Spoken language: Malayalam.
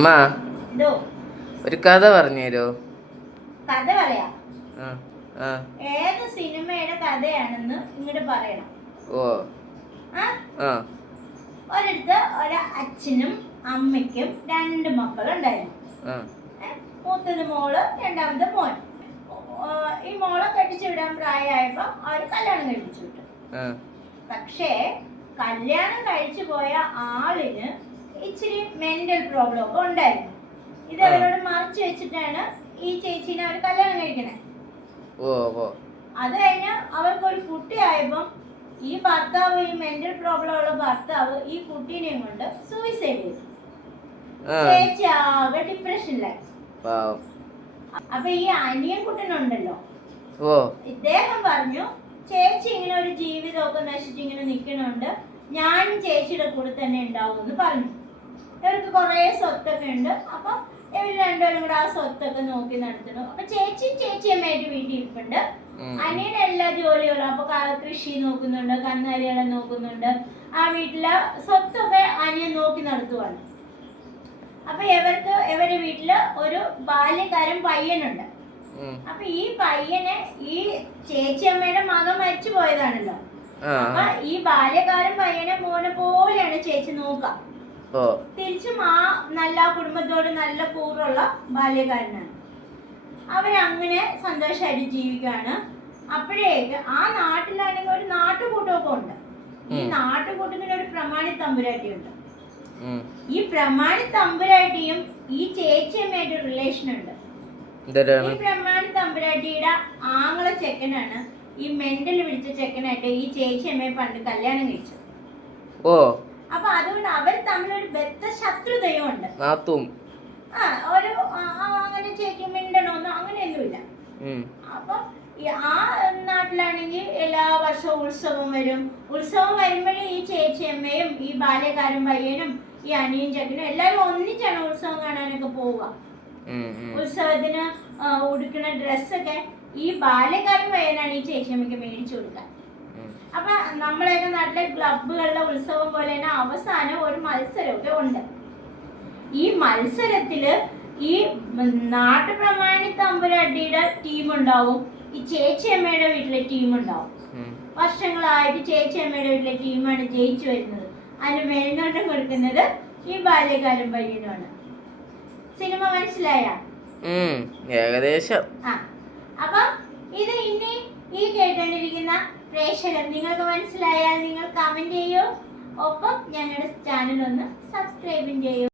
അമ്മ ഒരു കഥ പറഞ്ഞു തരോ? കഥ പറയാ. ഏത് സിനിമയുടെ കഥയാണെന്ന് ഇങ്ങോട്ട് പറയണം. ഒരിടത്ത് അച്ഛനും അമ്മയ്ക്കും 2 മക്കളുണ്ടായിരുന്നു. മൂത്തത് മോള്, രണ്ടാമത്തെ മോൻ. ഈ മോളെ കെട്ടിച്ചു വിടാൻ പ്രായമായപ്പോ അവര് കല്യാണം കഴിപ്പിച്ചു വിട്ടു. പക്ഷേ കല്യാണം കഴിച്ചു പോയ ആളിന് ഇച്ചിരി മെന്റൽ പ്രോബ്ലം ഒക്കെ ഉണ്ടായിരുന്നു. ഇത് അവരോട് മറച്ചു വെച്ചിട്ടാണ് ഈ ചേച്ചീനെ അവർ കല്യാണം കഴിക്കണേ. അത് കഴിഞ്ഞ് അവർക്കൊരു കുട്ടിയായപ്പം ഈ ഭർത്താവ്, ഈ മെന്റൽ പ്രോബ്ലം ഉള്ള ഭർത്താവ് ഈ കുട്ടീനെയും കൊണ്ട് സൂയിസൈഡ് ചെയ്തു. ചേച്ചി ആകെ ഡിപ്രഷനിലായി. അപ്പൊ ഈ അനിയൻ കുട്ടനുണ്ടല്ലോ, ഇദ്ദേഹം പറഞ്ഞു ചേച്ചി ഇങ്ങനെ ഒരു ജീവിതമൊക്കെ നശിച്ച് ഇങ്ങനെ നിൽക്കണുണ്ട്, ഞാനും ചേച്ചിയുടെ കൂടെ തന്നെ ഉണ്ടാവും എന്ന് പറഞ്ഞു. ഇവർക്ക് കുറെ സ്വത്തൊക്കെ ഉണ്ട്. അപ്പൊ ഇവര് 2 പേരും കൂടെ ആ സ്വത്തൊക്കെ നോക്കി നടത്തണം. അപ്പൊ ചേച്ചിയമ്മയായിട്ട് വീട്ടിൽ ഇരിപ്പുണ്ട്. അനിയൻ എല്ലാ ജോലികളും, അപ്പൊ കൃഷി നോക്കുന്നുണ്ട്, കന്നുകാലികളെ നോക്കുന്നുണ്ട്. ആ വീട്ടിലെ സ്വത്തൊക്കെ അനിയൻ നോക്കി നടത്തുവാണ്. അപ്പൊ ഇവരുടെ വീട്ടില് ഒരു ബാല്യക്കാരൻ പയ്യനുണ്ട്. അപ്പൊ ഈ പയ്യനെ ഈ ചേച്ചിയമ്മയുടെ മകൻ മരിച്ചു പോയതാണല്ലോ. അപ്പൊ ഈ ബാല്യക്കാരൻ പയ്യനെ മോനെ പോലെയാണ് ചേച്ചി നോക്കാം. തിരിച്ചും ആ നല്ല കുടുംബത്തോട് നല്ല കൂറുള്ള ബാല്യക്കാരനാണ്. അവരങ്ങനെ സന്തോഷമായിട്ട് ജീവിക്കുകയാണ്. അപ്പോഴേക്ക് ആ നാട്ടിലാണെങ്കിൽ ഒരു നാട്ടുകൂട്ടമൊക്കെ ഉണ്ട്. ഈ നാട്ടുകൂട്ടത്തിന് ഒരു പ്രമാണി തമ്പുരാട്ടിയുണ്ട്. ഈ പ്രമാണി തമ്പുരാട്ടിയും ഈ ചേച്ചിയമ്മയായിട്ട് റിലേഷൻ ഉണ്ട്. ഈ പ്രമാണി തമ്പുരാട്ടിയുടെ ആങ്ങളെ ചെക്കനാണ് ഈ മെന്റൽ പിടിച്ച ചെക്കനായിട്ട് ഈ ചേച്ചിയമ്മയെ പണ്ട് കല്യാണം കഴിച്ചത്. അപ്പൊ അതുകൊണ്ട് അവർ തമ്മിലൊരു ബദ്ധ ശത്രുതയും ഉണ്ട്. ഒരു അങ്ങനെ ചേച്ചി മിണ്ടണോന്നോ അങ്ങനെയൊന്നുമില്ല. അപ്പൊ ആ നാട്ടിലാണെങ്കിൽ എല്ലാ വർഷവും ഉത്സവം വരും. ഉത്സവം വരുമ്പോഴേ ഈ ചേച്ചിയമ്മയും ഈ ബാല്യക്കാരൻ പയ്യനും ഈ അനിയൻ ചെക്കനും എല്ലാരും ഒന്നിച്ചാണ് ഉത്സവം കാണാനൊക്കെ പോവുക. ഉത്സവത്തിന് ഉടുക്കുന്ന ഡ്രസ്സൊക്കെ ഈ ബാല്യക്കാരൻ പയ്യനാണ് ഈ ചേച്ചിയമ്മയ്ക്ക് മേടിച്ചു കൊടുക്കാൻ. അപ്പൊ നമ്മളെയൊക്കെ നാട്ടിലെ ക്ലബുകളുടെ ഉത്സവം പോലെ തന്നെ അവസാനം ഒരു മത്സരമൊക്കെ ഉണ്ട്. ഈ മത്സരത്തില് ഈ നാട്ടുപ്രമാണി തമ്പുരാട്ടിയുടെ ടീമുണ്ടാവും, ഈ ചേച്ചിയമ്മയുടെ വീട്ടിലെ ടീമുണ്ടാവും. വർഷങ്ങളായിട്ട് ചേച്ചിയമ്മയുടെ വീട്ടിലെ ടീമാണ് ജയിച്ചു വരുന്നത്. അതിന് മേൽനോട്ടം കൊടുക്കുന്നത് ഈ ബാല്യക്കാരൻ പയ്യനുമാണ്. സിനിമ മനസ്സിലായ? ഏകദേശം. അപ്പൊ ഇത് ഇനി ഈ കേട്ടോണ്ടിരിക്കുന്ന പ്രേക്ഷകർ നിങ്ങൾക്ക് മനസ്സിലായാൽ നിങ്ങൾ കമന്റ് ചെയ്യൂ. ഒപ്പം ഞങ്ങളുടെ ചാനൽ ഒന്ന് സബ്സ്ക്രൈബും ചെയ്യൂ.